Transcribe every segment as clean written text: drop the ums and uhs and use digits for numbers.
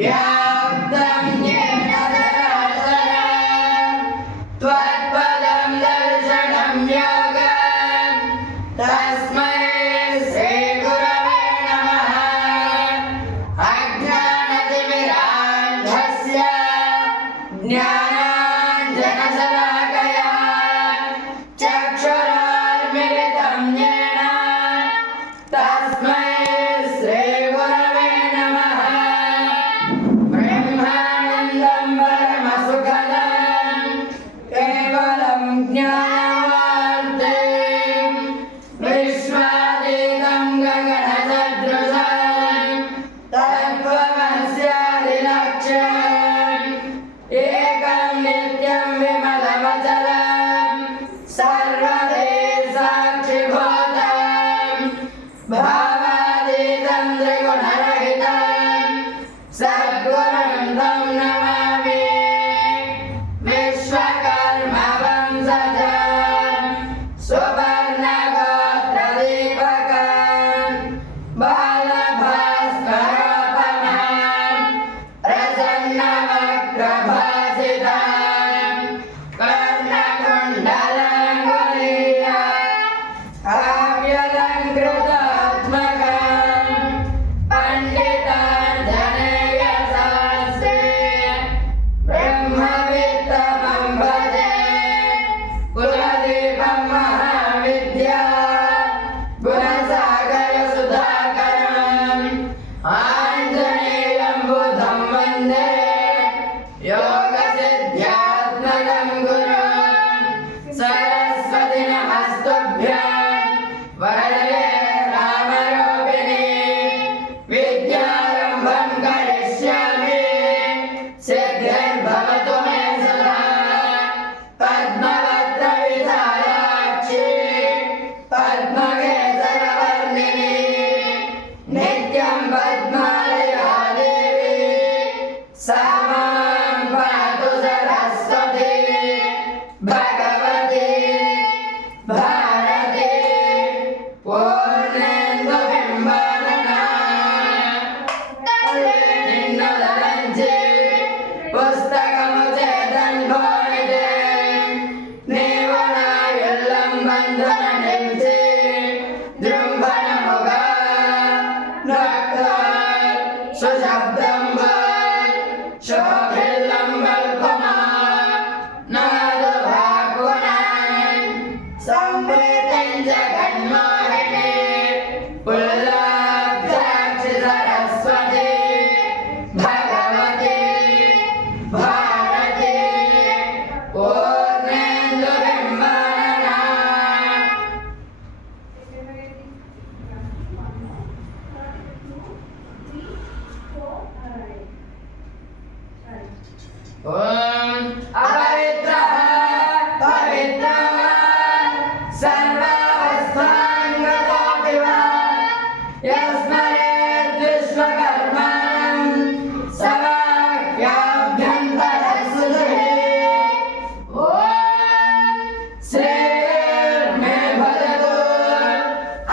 व्याप्तं येन चराचरं त्वत्पदं दर्शनं योगं तस्मै श्रीगुरवे नमः। अज्ञानतिमिरान्धस्य ज्ञानाञ्जनशलाकया चक्षुरुन्मिलितं येन तस्मै श्रीगुरवे नमः। ब्रह्मानन्दं परमसुखदं केवलं ज्ञानवर्धं विश्वातीतं गगनसदृशं तत्त्वमस्यादिलक्ष्यम् एकं नित्यं विमलमचलं सर्वदे साक्षिभूतं भावातीतं त्रिगुणरहितं सद्गुरुं तं नमामि। विश्वकर्मवंशजं सुवर्णगोत्रदीपकं बालभास्करोपमं प्रसन्नवक्त्रभासितं कर्णकुण्डलङ्गुलीयं काव्यालङ्कृतात्मकं पण्डिताञ्जनेयशास्त्रे ब्रह्मवित्तमं भजे। कुलदीपं महाविद्या गुणसागरसुधाकरम् आञ्जनेयं बुधं वन्दे योगसिद्ध्यात्मकं गुरुं। सरस्वती नमस्तुभ्यं वरदे रामरूपिणी विद्यारम्भं करिष्यामि सिद्धिर्भवतु मे सदा। पद्मपत्रविशालाक्षी पद्मकेसरवर्णिनी नित्यं पद्मालया देवी सा मां पातु सरस्वती भगवती भारती पूर्णेन्दुबिम्बानना। నిన్నదలంచి పుస్తకము చేతన్ భోడితే నీవు నా ఇల్లం బంధన నిలిచి జృంభణముగా నొక్క సుశబ్దం శోభిల్లం వల్పమా నాదు భాకునై సంప్రీతిం జగన్మోహిని పుల్లాబ్జాక్షి సరస్వతి భగవతి భారతి పూర్ణేందుబింబాననా। ఓం అపవిత్రః పవిత్రః సర్వావస్థాంగతోऽపి వా యస్మరేద్ విశ్వకర్మాణం స వాక్యాభ్యంతరసుధుః। ఓం శ్రీర్మే భజతు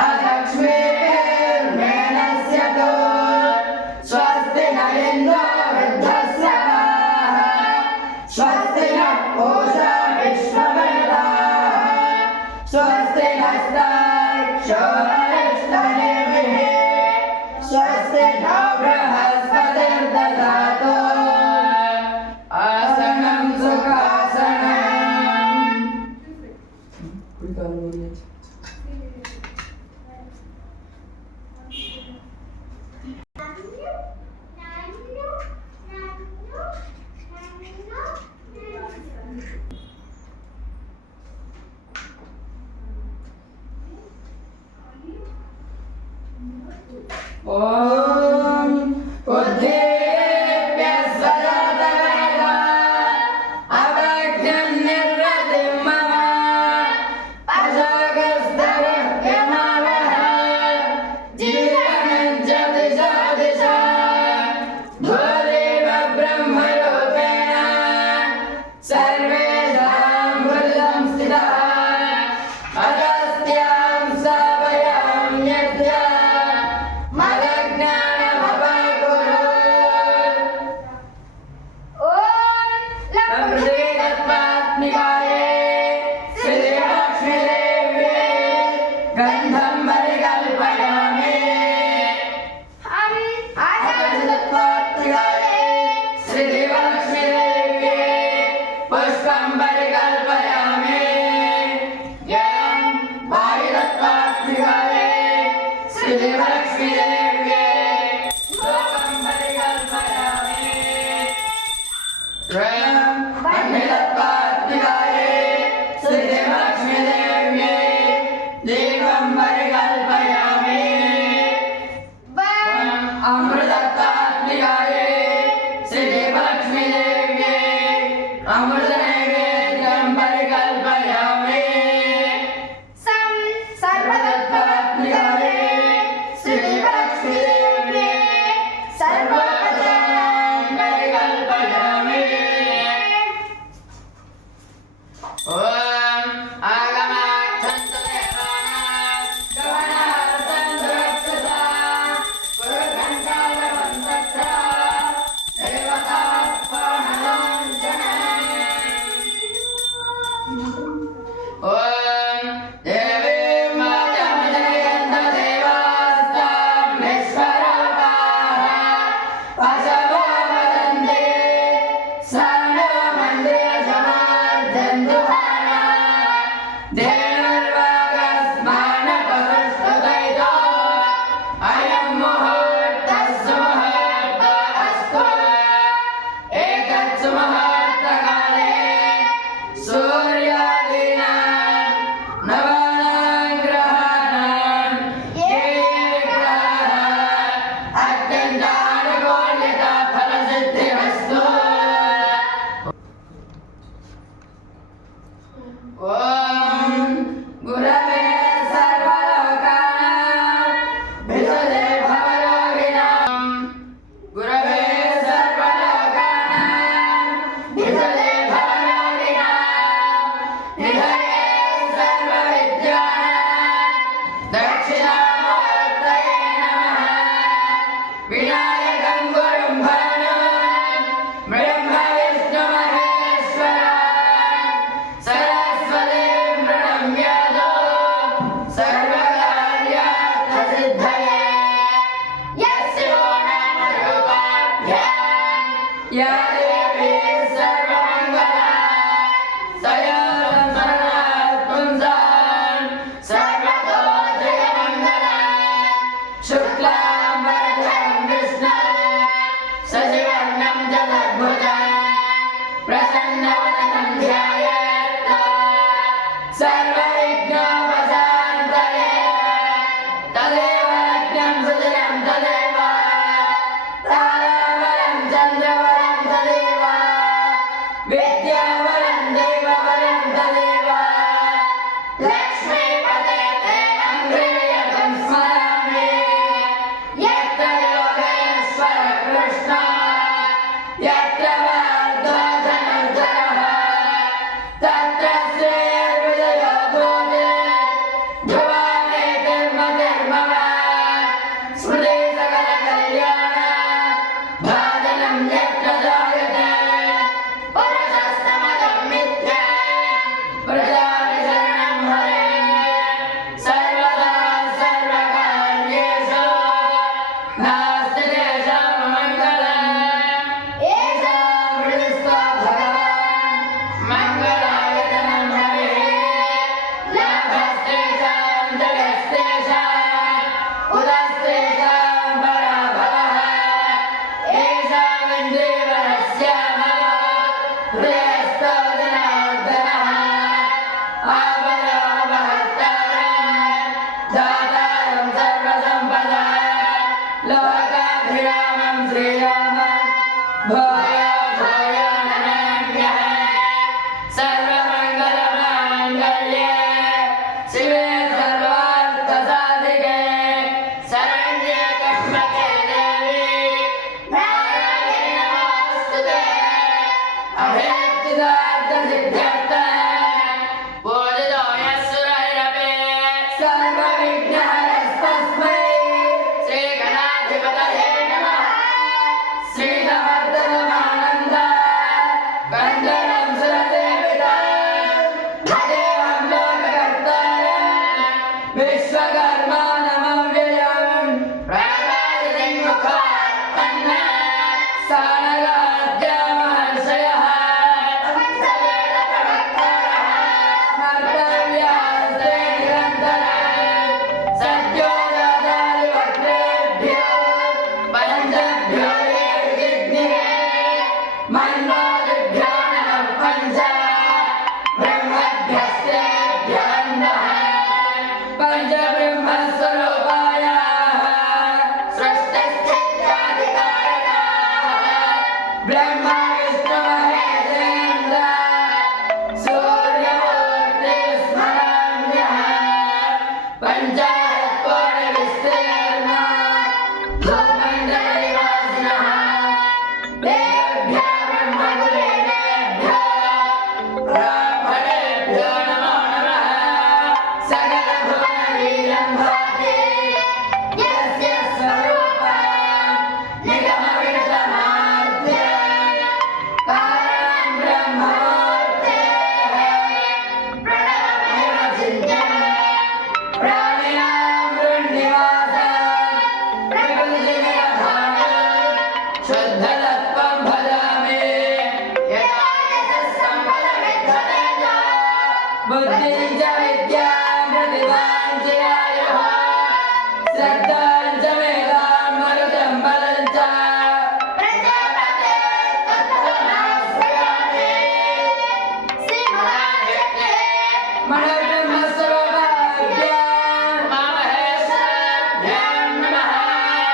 అలక్ష్మీర్మే నశ్యతు స్వస్తి న ఇంద్రో వృద్ధశ్రవాः స్వస్తి న పూషా విశ్వవేదాः స్వస్తి నస్తార్క్ష్యో అరిష్టనేమిః స్వస్తి నో బృహస్పతిర్దదాతు ఆసనం సుఖాసనం। ఓం బుద్ధిభ్యः సదాతవేద అవజ్ఞం నిర్వృతిం మమ అజాగస్తరహ్యమావహ జీవనం చ దిశా దిశా భూదేవ బ్రహ్మరూపేణ సర్వేషాం హృదయం స్థితः అగస్త్యాం స్థాపయామ్యద్య మదజ్ఞానమపాకురు या देवी सर्वमङ्गला तया संसरणात् पुंसान् सर्वतो जयमङ्गला शुक्लाम्बरधरं विष्णुं शशिवर्णं चतुर्भुजं प्रसन्नवदनं ध्यायेत् सर्वविघ्नोपशान्तये तदेव यज्ञं सुदिनं तदेव तारावरं चन्द्रवरं तदेव विद्यावरं देववरं तदेव लक्ष्मीपते ते अङ्घ्रियकं स्मरामि यत्र योगेश्वर कृष्ण यत्र वार्धो धनुर्धरः तत्र श्रेर्विजयो भूते ध्रुवाणे कर्मकर्मवा स्मृति सकलकल्याण भाजनं यत्र जायते पुरुषस्तमजं मिथ्या प्रजानि शरणं हरे सर्वदा सर्वकार्येषु नास्ति तेषां मङ्गलम् येषां हृदिस्थो भगवान् मङ्गलायतनं हरिः लाभस्तेषां जगस्तेषाम् उदस्तेषां पराभवः येषामिन्द्रियवरस्यामः हृदयस्थो जनार्दनः आपदापहर्तारं दातारं सर्वसम्पदां लोकाभिरामं श्रीरामं भूयो भूयो नमाम्यः सर्वमङ्गलमाङ्गल्ये शिवे सर्वार्थसाधिके शरण्ये त्र्यम्बके देवी नारायणि नमोऽस्तुते अभयसिद्धार्थसिद्ध्यर्थे पूजितो यः सुरैरपि सर्वविघ्नहरस्तस्मै श्रीगणाधिपतये नमः श्रीनमर्दनमानन्द कन्दनं सुरसेवितं भजेऽहं लोककर्तारं विश्वकर्माणमव्ययं प्राणादिमुखात्मन्न सानगाद्यमहर्षयः पञ्चवेदप्रवक्तारः स्मर्तव्यास्ते निरन्तरं सद्यो जातादिवक्त्रेभ्यो पञ्चभ्यो ये विजिज्ञिरे मन्वादिभ्यो नमः पञ्च ब्रह्मभ्यस्तेभ्यो नमः पञ्चब्रह्मस्वरूपाय सृष्टिस्थित्यादिकारकाः ब्रह्मा विष्णु महेश्वरेन्द्र सूर्यमूर्तिस्मराम्यः पञ्चाशत्कोटिविस्तीर्ण भूमण्डलनिवासिनः देवेभ्यः ब्रह्मकुलेभ्यः ब्राह्मणेभ्यो नमो नमः सकलभुवनवीरं भाति यस्य स्वरूपं निगमविषमाद्य कारणं ब्रह्ममूर्तेः प्रणवमहिमचिन्त्यं प्राणिनां वृण्निवासं प्रकृतिनिरधानं शुद्धतत्त्वं भजामि यदा यशस्सम्पदमिद्धते च बुद्धिं च विद्यां प्रतिभां च आयुः श्रद्धां च मेधां मरुतं बलं च प्रजापते तत्त्वमाश्रयामि श्रीमहाविष्णे मनोब्रह्मस्वरूपाभ्यां महेश्वराभ्यां नमः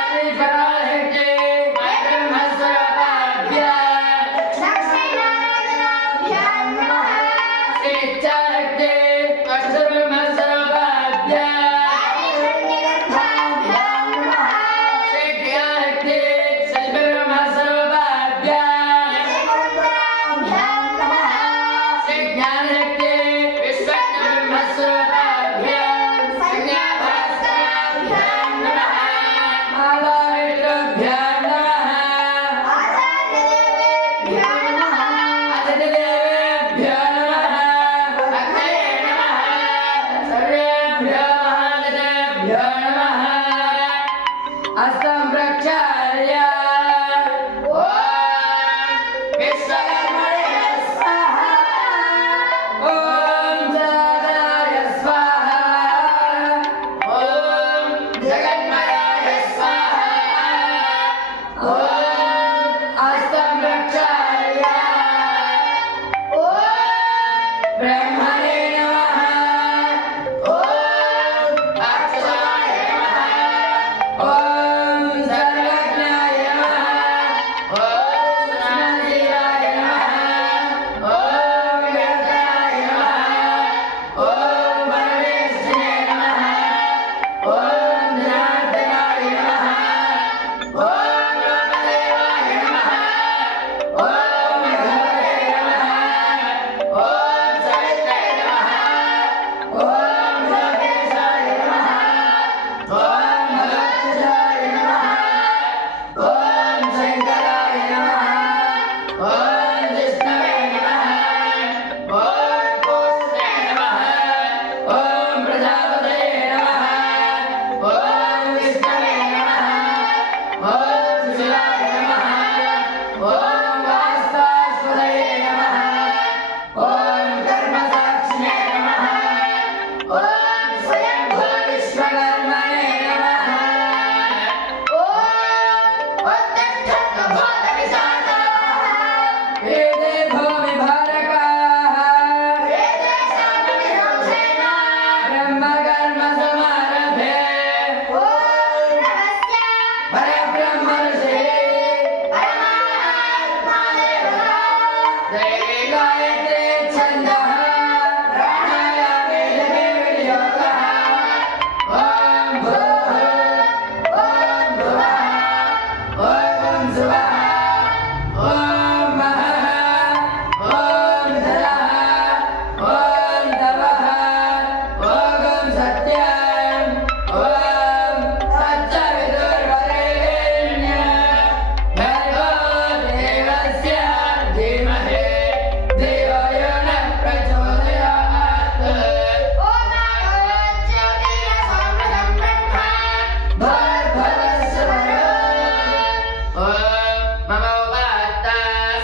श्रीपराशक्ते ब्रह्मस्वरूपाभ्यां लक्ष्मीनारायणाभ्यां नमः श्रीचारक्ते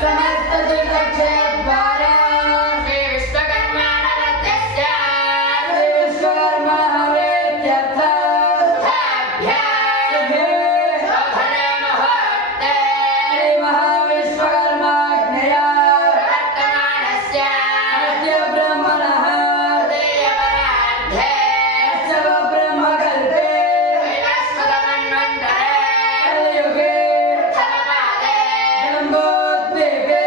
समस्ततीर्थक्षेत्रद्वारा श्री विश्वकर्माणवद्यस्य श्री विश्वकर्मा हवेत्यर्थः शुभे शोभने मुहूर्ते श्री महाविश्वकर्माज्ञया प्रवर्तमानस्य अद्य ब्रह्मणः तृतीयपरार्धे अष्टम ब्रह्मकल्पे कैलासमन्वन्तरे कलियुगे प्रथमपादे जम्बोद्वीपे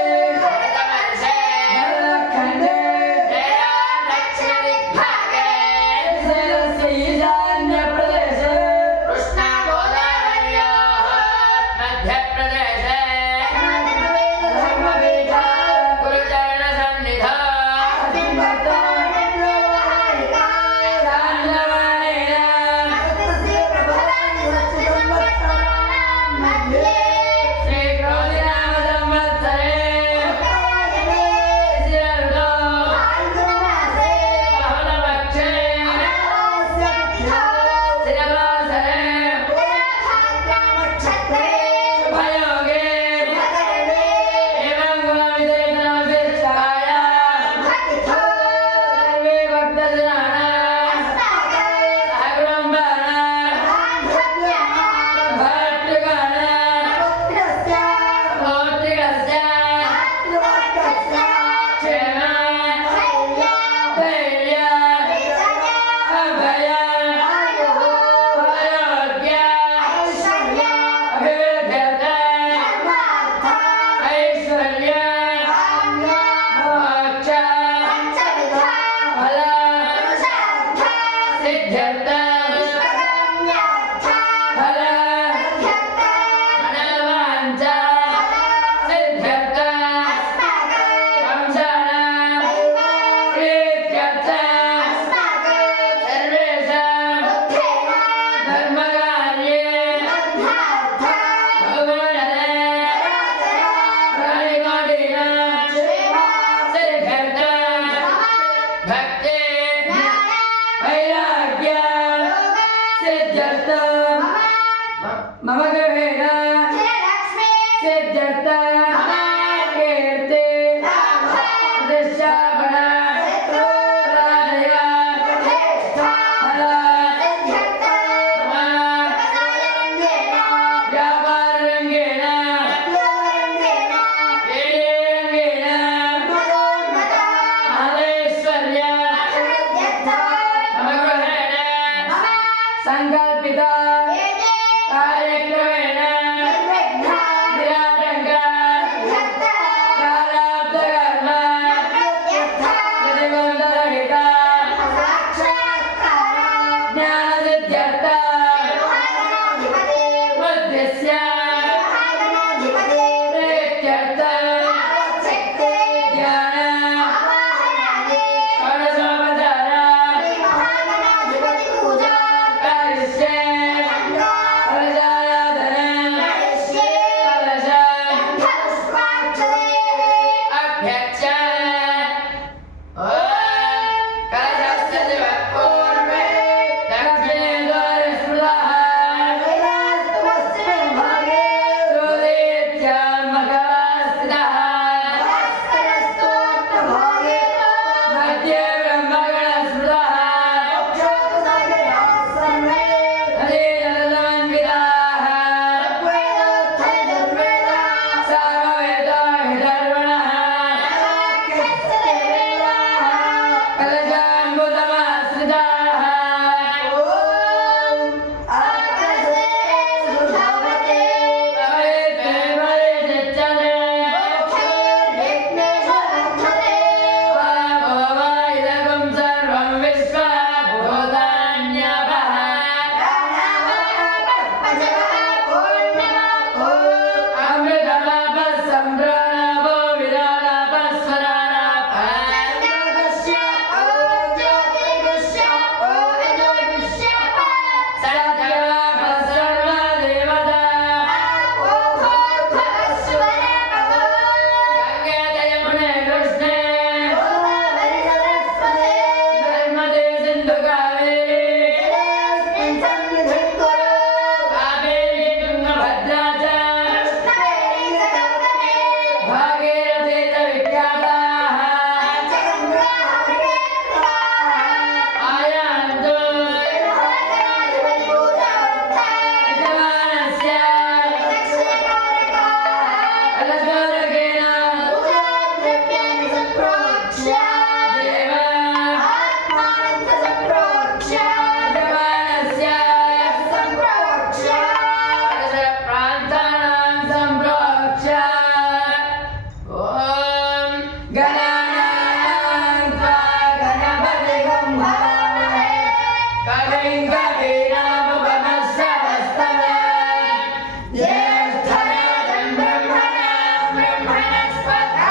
ब्रह्मणस्पदा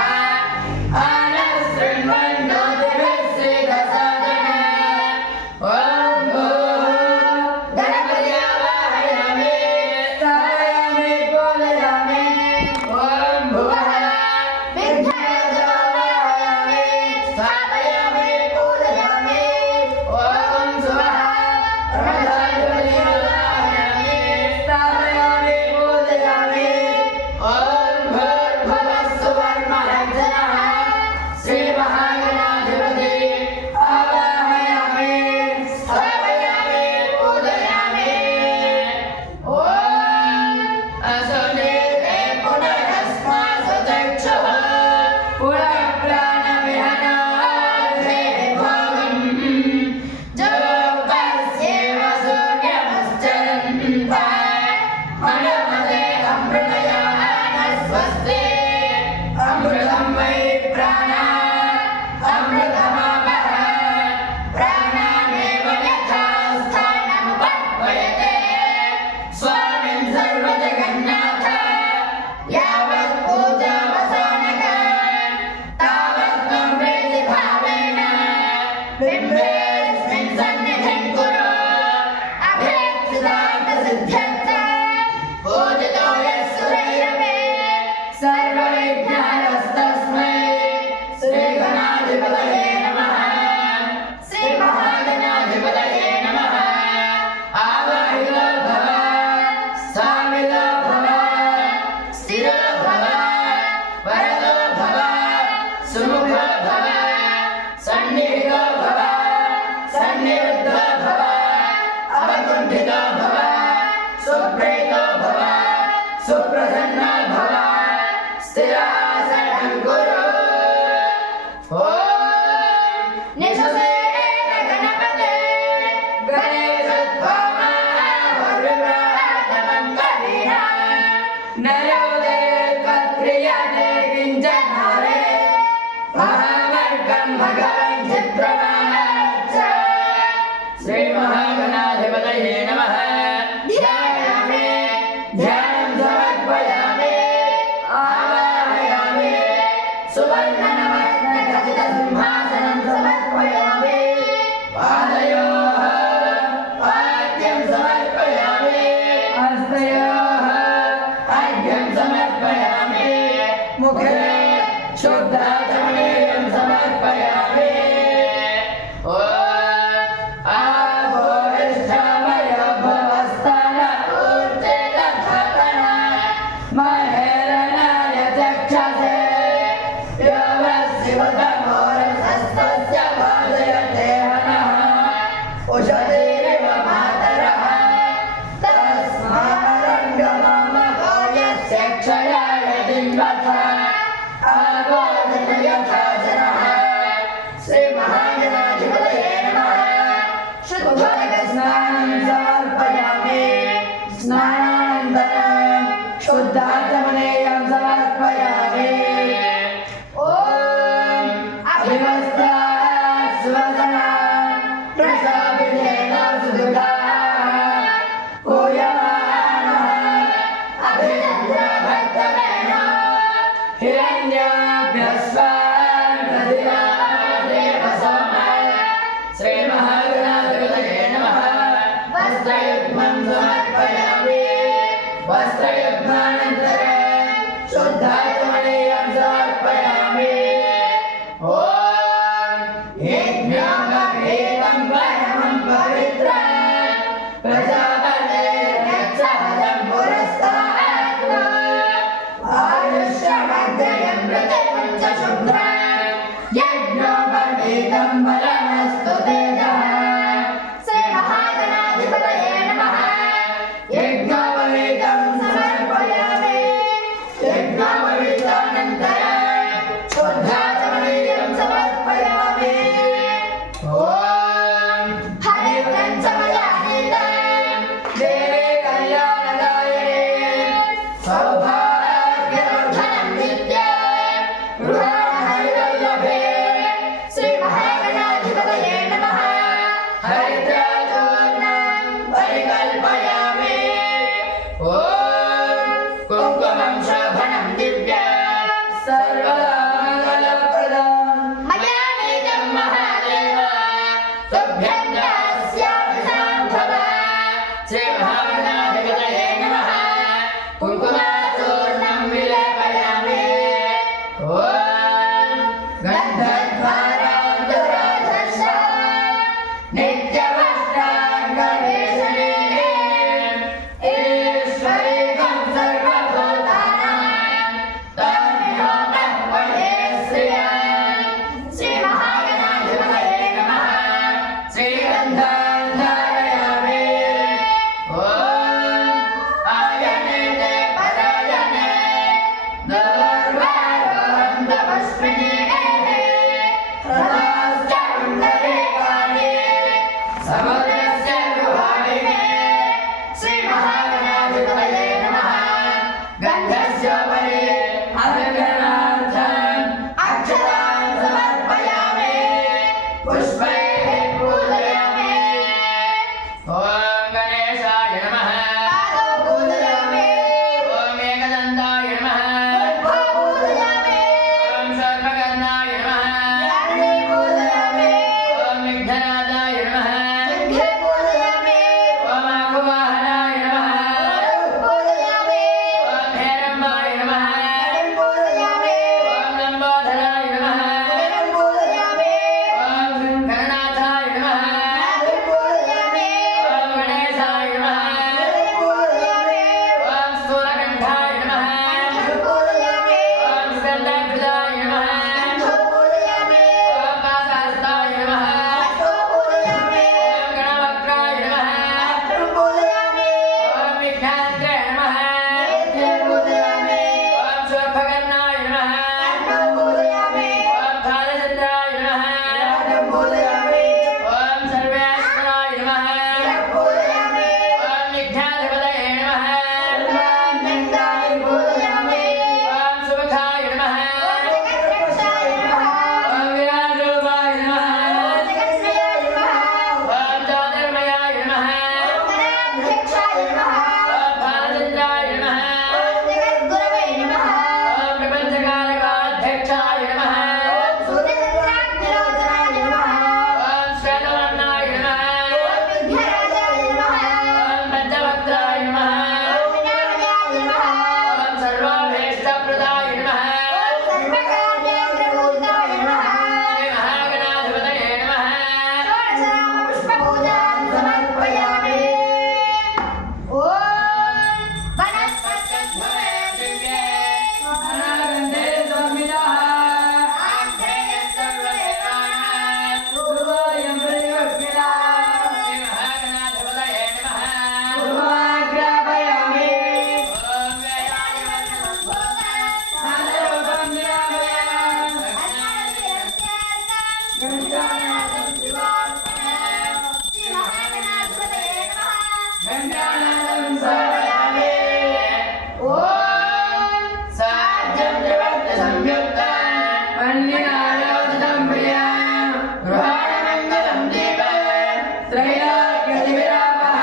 आनशृण्वन्नोतिभिस्सिद्धसादनः ॐ गणपति आवाहयामि स्थापयामि पूजयामि ॐ भुवः विघ्नराजावाहयामि स्थापयामि पूजयामि ॐ सुवः प्रमदाधिपतिमावाहयामि स्थापयामि पूजयामि ॐ भूर्भुवः सुवर्णरञ्जनः श्रीमहागणाधिपति आवाहयामि स्थापयामि पूजयामि ॐ असुनीते पुनरस्मासु चक्षुः पुनः प्राणविहनार्थे भोगम् जोगस्येव सूर्यमश्चरन्तः मनमते अमृतयानस्वस्ति अमृतं वै प्राणा अमृतमापः प्राणानेव यथा स्थानमुपह्वयते स्वामिन् सर्वजगन्नाथ यावत् पूजावसानक तावत् त्वं प्रीतिभावेन बिम्बेऽस्मिन् सन्निधिं कुरु अभीप्सितार्थसिद्ध्यर्थं पूजितो यः सुरैरपि सर्वविघ्नहरस्तस्मै श्रीगणाधिपतये नमः श्रीमहागणाधिपतये नमः आवाहितो भव स्थापितो भव स्थिरो भव वरदो भव सुमुखो भव सन्निहितो भव सन्निरुद्धो भव अवकुण्ठितो भव सुप्रीतो भव सुप्रसन्नो भव स्थिरासनं कुरु ॐ निशसेन गणपते गणेशत्वमाहुर्विभ्रातमं कविना नरोदये त्वत्क्रियते किञ्चनारे महावर्गं भगवन् चित्रमाच श्रीमहागणाधिपतये नमः ध्यायामि ध्यानं समर्पयामि आवाहयामि सुवर्णनवरत्नखचितसिंहासनं समर्पयामि पादयोः पाद्यं समर्पयामि हस्तयोः अर्घ्यं समर्पयामि मुखे शुद्धाचमनीयं समर्पयामि ॐ आभोरिष्ठमय भवस्तन ऊर्जितधातन महेरणाय चक्षसे यो वशिवतमोरसस्तस्य बाधयते हनः उषतीरिव मातरः तस्मारङ्गममो यस्य क्षयाय जिन्वथ आबोधन यथा जनः श्रीमहागणाधिपतये नमः शुद्धोदकस्नानं समर्पयामि स्नानानन्तरं शुद्धाचमनीयं समर्पयामि ॐ अभिवस्त्रात् सुवसनात् प्रशाभिषेण सुदुघाः पूयमानः अभिनन्द्रभक्तमेनो हिरण्याभ्यस्वान् प्रतिमादेव सोमः श्रीमहागणाधिपतये नमः वस्त्रयुग्मं समर्पयामि वस्त्रयुग्मानन्तरं शुद्धाचमनीयं समर्पयामि ॐ यज्ञोपवीतं परमं पवित्रं प्रजापतेर्यच्छहजं पुरस्तात् आयुष्यमग्रयं प्रतिपञ्च शुभ्र रथाश्च पुण्डरीकानि समुद्रस्य गुहाविने श्रीमहागणाधिपतये नमः गन्धस्योपरि अभिगणार्थम् अक्षतान् समर्पयामि पुष्पैः पूजयामि ॐ गणेशाय नमः पादौ पूजयामि ॐ एकदन्ताय नमः पुष्पौ पूजयामि ॐ सर्वकर्णाय नमः ज्ञानी पूजयामि ॐ विघ्ननाथाय नमः विघ्ने पूजयामि ॐ आकुवाहनाय नमः पूजयामि ॐ हेरम्बाय नमः पूजयामि ॐ लम्बोदराय नमः पूजयामि ॐ गणनाथाय नमः पूजयामि ॐ गणेशाय नमः पूजयामि ॐ स्थूलकण्ठाय नमः पूजयामि ॐ स्कन्धाकृताय नमः पूजयामि ॐ पादहस्ताय नमः पूजयामि ॐ गणवक्त्राय नमः पूजयामि ॐ विघ्नात्रे नमः पूजयामि ॐ शूर्पकर्णाय नमः पूजयामि ॐ बालचन्द्राय नमः पूजयामि ॐ सर्वेश्वराय नमः पूजयामि ॐ विघ्नाधिपतये नमः सर्वानन्दाय पूजयामि ॐ सुमुखाय नमः जगद्रक्षाय नमः ॐ विराजरूपाय नमः जगत्प्रियाय नमः ॐ ज्योतिर्मयाय नमः गणाध्यक्षाय नमः बालचन्द्राय नमः जगद्गुरवे नमः प्रपञ्चकारकाध्यक्षाय नमः सूर्यचन्द्राग्निरोचनाय नमः श्वेतवर्णाय नमः विघ्नराजाय नमः पञ्चवक्त्राय नमः विनायकाय नमः सर्वाभीष्टप्रदाय नमः सर्वकार्येन्द्रपूजिताय नमः श्रीमहागणाधिपतये नमः षोडशनामपुष्पपूजां समर्पयामि ॐ वनस्पतये दिव्ये अनागन्धे स्वामिनः आग्नेय सर्वदेवानां पूर्वायं परिवर्तिता श्रीमहागणाधिपतये नमः पूर्वाग्रापयामि ॐ वेदायवन्तं भोगान् साधरूपं निरामयामि गणनाथं शिवार्पणम् श्रीमहागणाधिपतये नमः गणनाथं समर्पयामि ॐ साध्यं जगत् संयुक्तं वह्निनालोचितं प्रियं गृहाणमङ्गलं दीपं त्रैलोक्यदिविरामः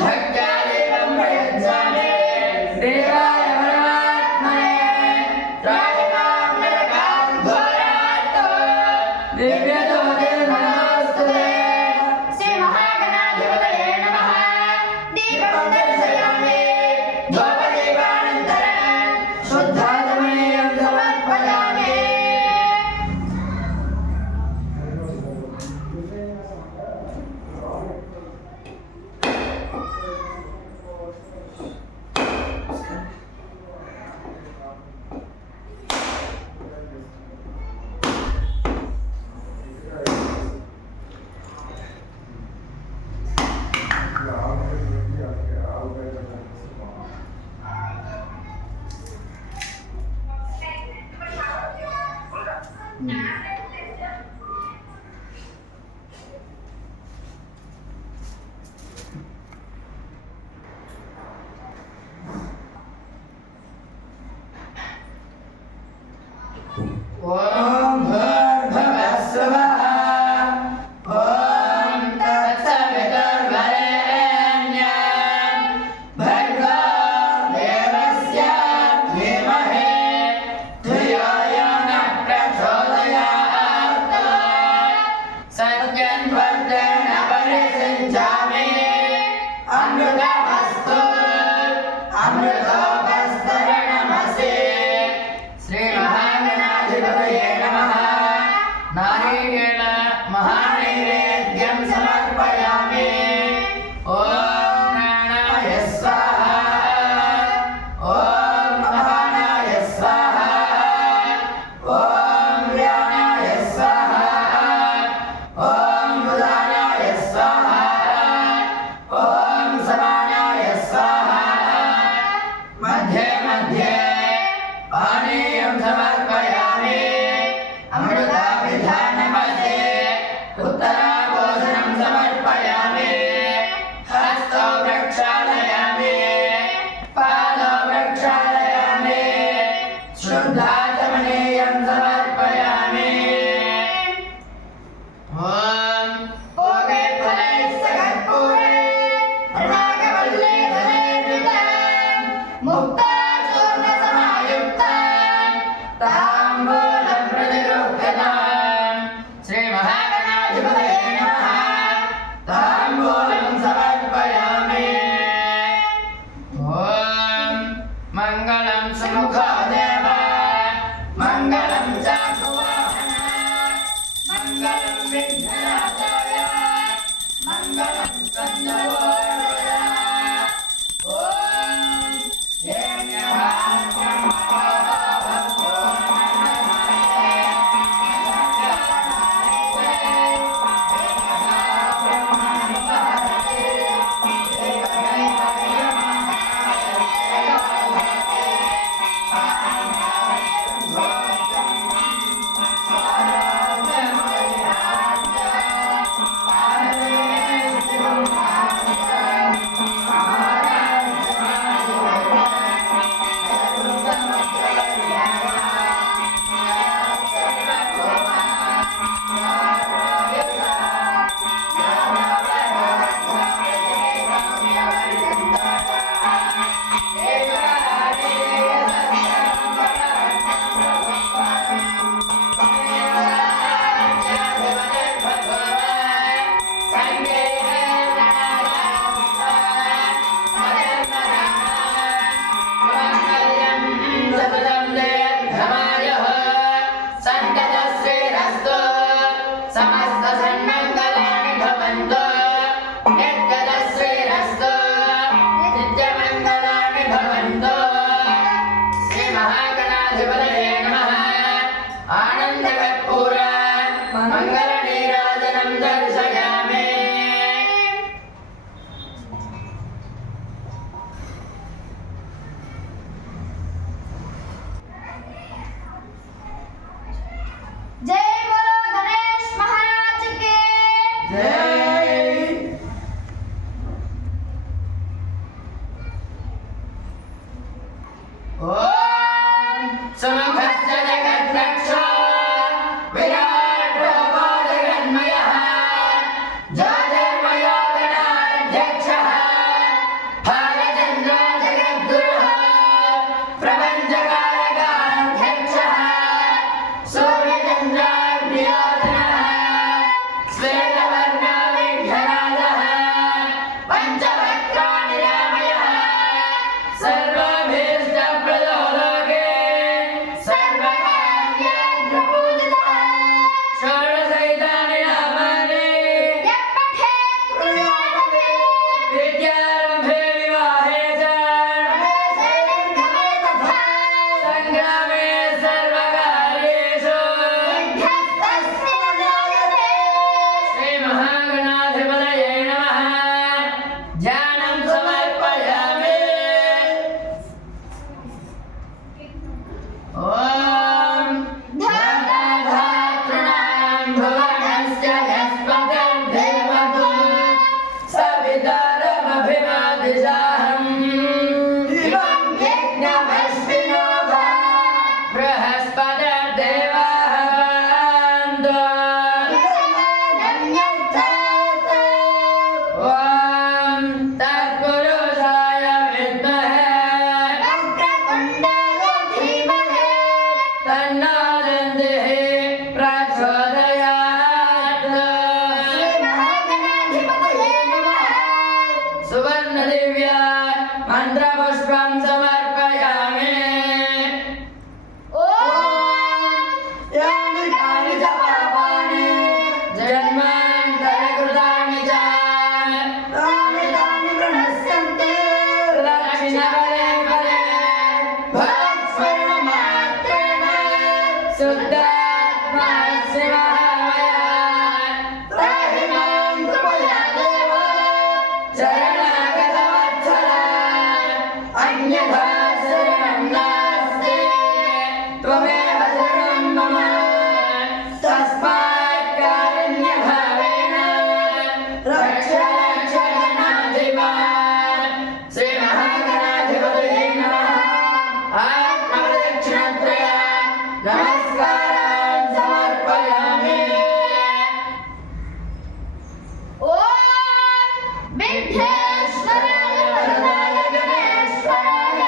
भक्त्यादीपं प्रयच्छामि देवाय परमात्मने त्राहि मां नरकात् घोरात् दिव्यज्योतिर्नमोऽस्तुते श्रीमहागणाधिपतये नमः दीपं दर्शयामि धूपदीपानन्तरं शुद्धाचमनीयं समर्पयामि ॐ भूर्भुवस्सुवः ॐ तत्सवितुर्वरेण्यं भर्गो देवस्य धीमहि धियो यो नः प्रचोदयात् सत्यन्वर्तेन परिषिञ्चामि अमृतमस्तु अमृतोपस्तरणमसि श्रीमहागणाधिपतये नमः ताम्बूलं प्रतिगृह्यताम् श्रीमहागणाधिपतये नमः ताम्बूलं समर्पयामि ॐ मङ्गलं सुमुखादेव मङ्गलं चाकुवाहन मङ्गलं विघ्नराजाय मङ्गलं स्कन्दगोर्वय ॐ येन्यः मङ्गलनीराजनं दर्शयामि जय बोलो गणेश महाराज की जय ॐ सुमुखस्य जगद्रक्षो विराटो जगन्मयः ज्योतिर्मयो गणाध्यक्षः भालचन्द्रो जगद्गुरुः प्रपञ्चकारकाध्यक्षः सूर्यचन्द्राग्नियोजनः श्वेतवर्णो विघ्नराजः पञ्चवक्त्रानिरामयः सर्वभीष्टप्रदो लोके सर्वकार्याग्रपूजितः षोडशैतानि नामानि यपठे कृष्णाटवे विद्यारम्भे विवाहे च गणेशैर्गमे तथा सङ्ग्रामे सर्वकार्येषु विघ्नस्तस्य जायते श्रीमहागणाधिपतये नमः ध्यानं समर्पयामि ॐ धनधातॄणां भुवनस्य यस्पतिर्देवतो सवितरमभिवादिशाहम् इमं यज्ञमस्मिनो वा बृहस्पतिर्देवाः वन्दो ॐ तत्पुरुषाय विद्महे तन्नो दन्तिः प्रचोदयात् सुवर्णदिव्या मन्त्रपुष्पं समर्पयामि यानि कानि च पापानि जन्मान्तरकृतानि च तानि प्रणश्यन्ते दक्षिणपदे पदे भवत्स्मरणमात्रेण शुद्धात्मा शिवमया त्राहि मां कृपया देव शरणागतवत्सला अन्यथा शरणं नास्ति त्वमेव शरणं मम तस्मात् कारुण्यभावेन रक्ष रक्ष गणाधिपा श्रीमहागणाधिपतये नमः आत्मप्रदक्षिणत्रया नमस्कारान् समर्पयामि गणेश्वराय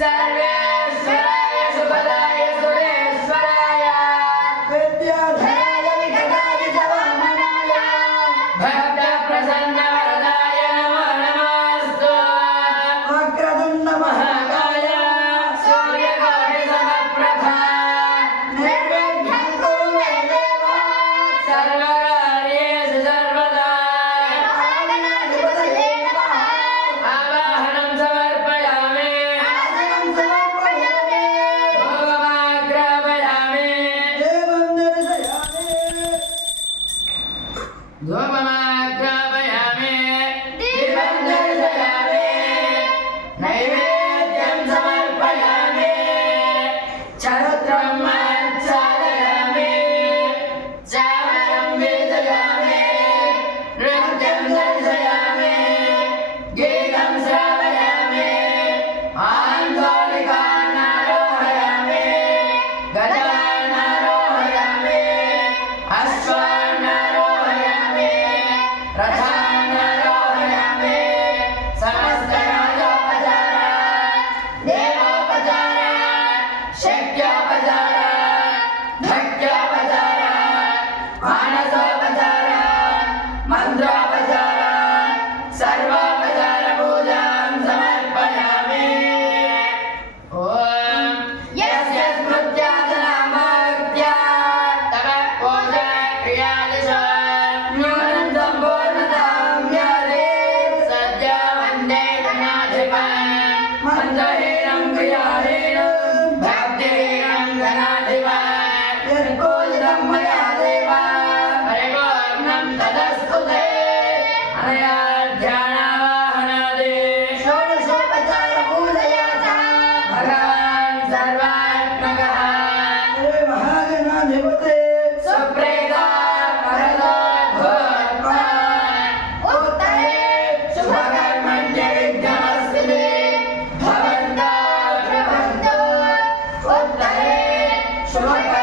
सर्वेश्वराय सुपदाय శుభకరం